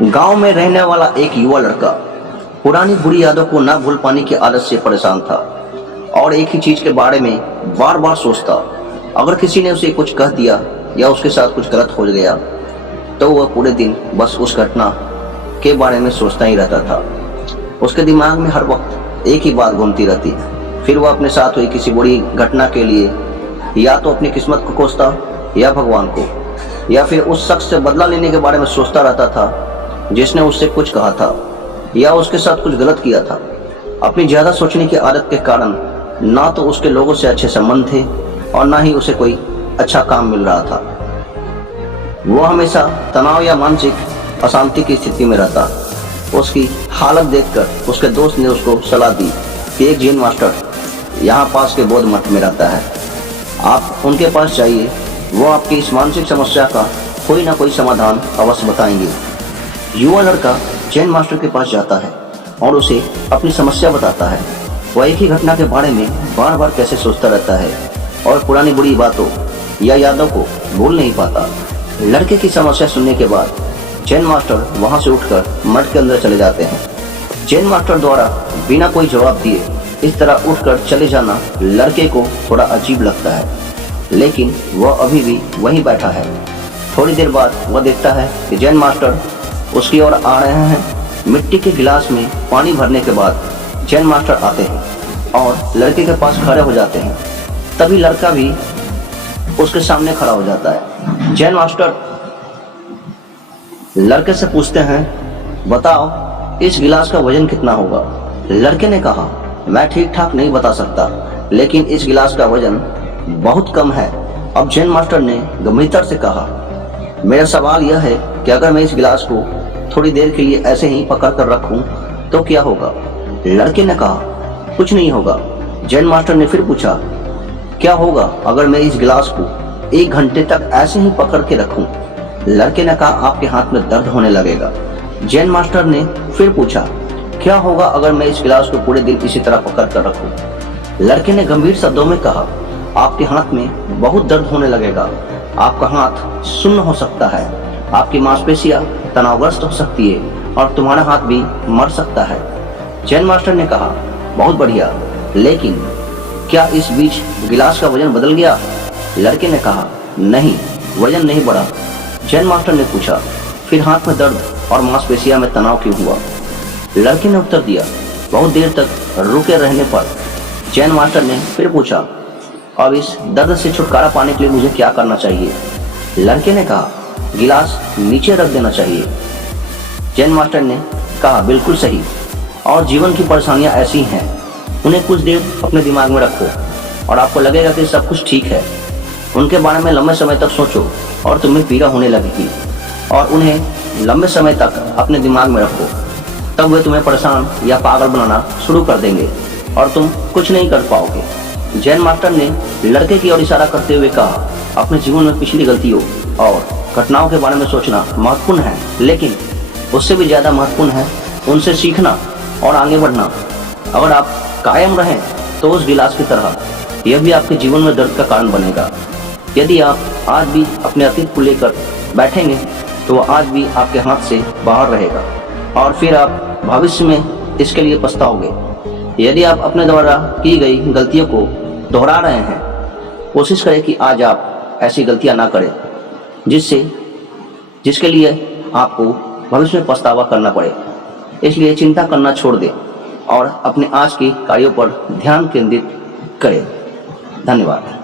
गांव में रहने वाला एक युवा लड़का पुरानी बुरी यादों को ना भूल पाने की आदत से परेशान था और एक ही चीज के बारे में बार बार सोचता। अगर किसी ने उसे कुछ कह दिया या उसके साथ कुछ गलत हो गया तो वह पूरे दिन बस उस घटना के बारे में सोचता ही रहता था। उसके दिमाग में हर वक्त एक ही बात घूमती रहती। फिर वह अपने साथ हुई किसी बुरी घटना के लिए या तो अपनी किस्मत को कोसता या भगवान को, या फिर उस शख्स से बदला लेने के बारे में सोचता रहता था जिसने उससे कुछ कहा था या उसके साथ कुछ गलत किया था। अपनी ज्यादा सोचने की आदत के कारण ना तो उसके लोगों से अच्छे संबंध थे और ना ही उसे कोई अच्छा काम मिल रहा था। वो हमेशा तनाव या मानसिक अशांति की स्थिति में रहता। उसकी हालत देखकर उसके दोस्त ने उसको सलाह दी कि एक जैन मास्टर यहाँ पास के बौद्ध मठ में रहता है, आप उनके पास जाइए, वो आपकी इस मानसिक समस्या का कोई ना कोई समाधान अवश्य बताएंगे। युवा लड़का जैन मास्टर के पास जाता है और उसे अपनी समस्या बताता है। वह एक ही घटना के बारे में बार बार कैसे सोचता रहता है और पुरानी बुरी बातों या यादों को भूल नहीं पाता। लड़के की समस्या सुनने के बाद जैन मास्टर वहां से उठकर मठ के अंदर चले जाते हैं। जैन मास्टर द्वारा बिना कोई जवाब दिए इस तरह उठकर चले जाना लड़के को थोड़ा अजीब लगता है, लेकिन वह अभी भी वहीं बैठा है। थोड़ी देर बाद वह देखता है कि जैन मास्टर उसकी ओर आ रहे हैं। मिट्टी के गिलास में पानी भरने के बाद जैन मास्टर आते हैं और लड़के के पास खड़े हो जाते हैं। तभी लड़का भी उसके सामने खड़ा हो जाता है। जैन मास्टर लड़के से पूछते हैं, बताओ इस गिलास का वजन कितना होगा। लड़के ने कहा, मैं ठीक ठाक नहीं बता सकता, लेकिन इस गिलास का वजन बहुत कम है। अब जैन मास्टर ने गंभीरता से कहा, मेरा सवाल यह है कि अगर मैं इस गिलास को थोड़ी देर के लिए ऐसे ही पकड़ कर रखूं तो क्या होगा। लड़के ने कहा, कुछ नहीं होगा। जैन मास्टर ने फिर पूछा, क्या होगा अगर मैं इस गिलास को 1 घंटे तक ऐसे ही पकड़ के रखूं। लड़के ने कहा, आपके हाथ में दर्द होने लगेगा। जैन मास्टर ने फिर पूछा, क्या होगा अगर मैं इस गिलास को पूरे दिन इसी तरह पकड़ कर रखूं। लड़के ने गंभीर शब्दों में कहा, आपके हाथ में बहुत दर्द होने लगेगा, आपका हाथ सुन्न हो सकता है, आपकी मांसपेशियां तनावग्रस्त हो सकती है और तुम्हारा हाथ भी मर सकता है। जैन मास्टर ने कहा, बहुत बढ़िया, लेकिन क्या इस बीच गिलास का वजन बदल गया। लड़के ने कहा, नहीं, वजन नहीं बढ़ा। जैन मास्टर ने पूछा, फिर हाथ में दर्द और मांसपेशियां में तनाव क्यों हुआ। लड़के ने उत्तर दिया। बहुत देर तक रुके रहने पर जैन मास्टर ने फिर पूछा, अब इस दर्द से छुटकारा पाने के लिए मुझे क्या करना चाहिए। लड़के ने कहा, गिलास नीचे रख देना चाहिए। जैन मास्टर ने कहा, बिल्कुल सही, और जीवन की परेशानियां ऐसी हैं, उन्हें कुछ देर अपने दिमाग में रखो और आपको लगेगा कि सब कुछ ठीक है। उनके बारे में लंबे समय तक सोचो और तुम्हें पीड़ा होने लगेगी, और उन्हें लंबे समय तक अपने दिमाग में रखो, तब वे तुम्हें परेशान या पागल बनाना शुरू कर देंगे और तुम कुछ नहीं कर पाओगे। जैन मास्टर ने लड़के की ओर इशारा करते हुए कहा, अपने जीवन में पिछली गलतियों और घटनाओं के बारे में सोचना महत्वपूर्ण है, लेकिन उससे भी ज्यादा महत्वपूर्ण है उनसे सीखना और आगे बढ़ना। अगर आप कायम रहें तो उस गिलास की तरह यह भी आपके जीवन में दर्द का कारण बनेगा। यदि आप आज भी अपने अतीत को लेकर बैठेंगे तो वह आज भी आपके हाथ से बाहर रहेगा और फिर आप भविष्य में इसके लिए पछताओगे। यदि आप अपने द्वारा की गई गलतियों को दोहरा रहे हैं, कोशिश करें कि आज आप ऐसी गलतियां ना करें जिसके लिए आपको भविष्य में पछतावा करना पड़े। इसलिए चिंता करना छोड़ दें और अपने आज के कार्यों पर ध्यान केंद्रित करें। धन्यवाद।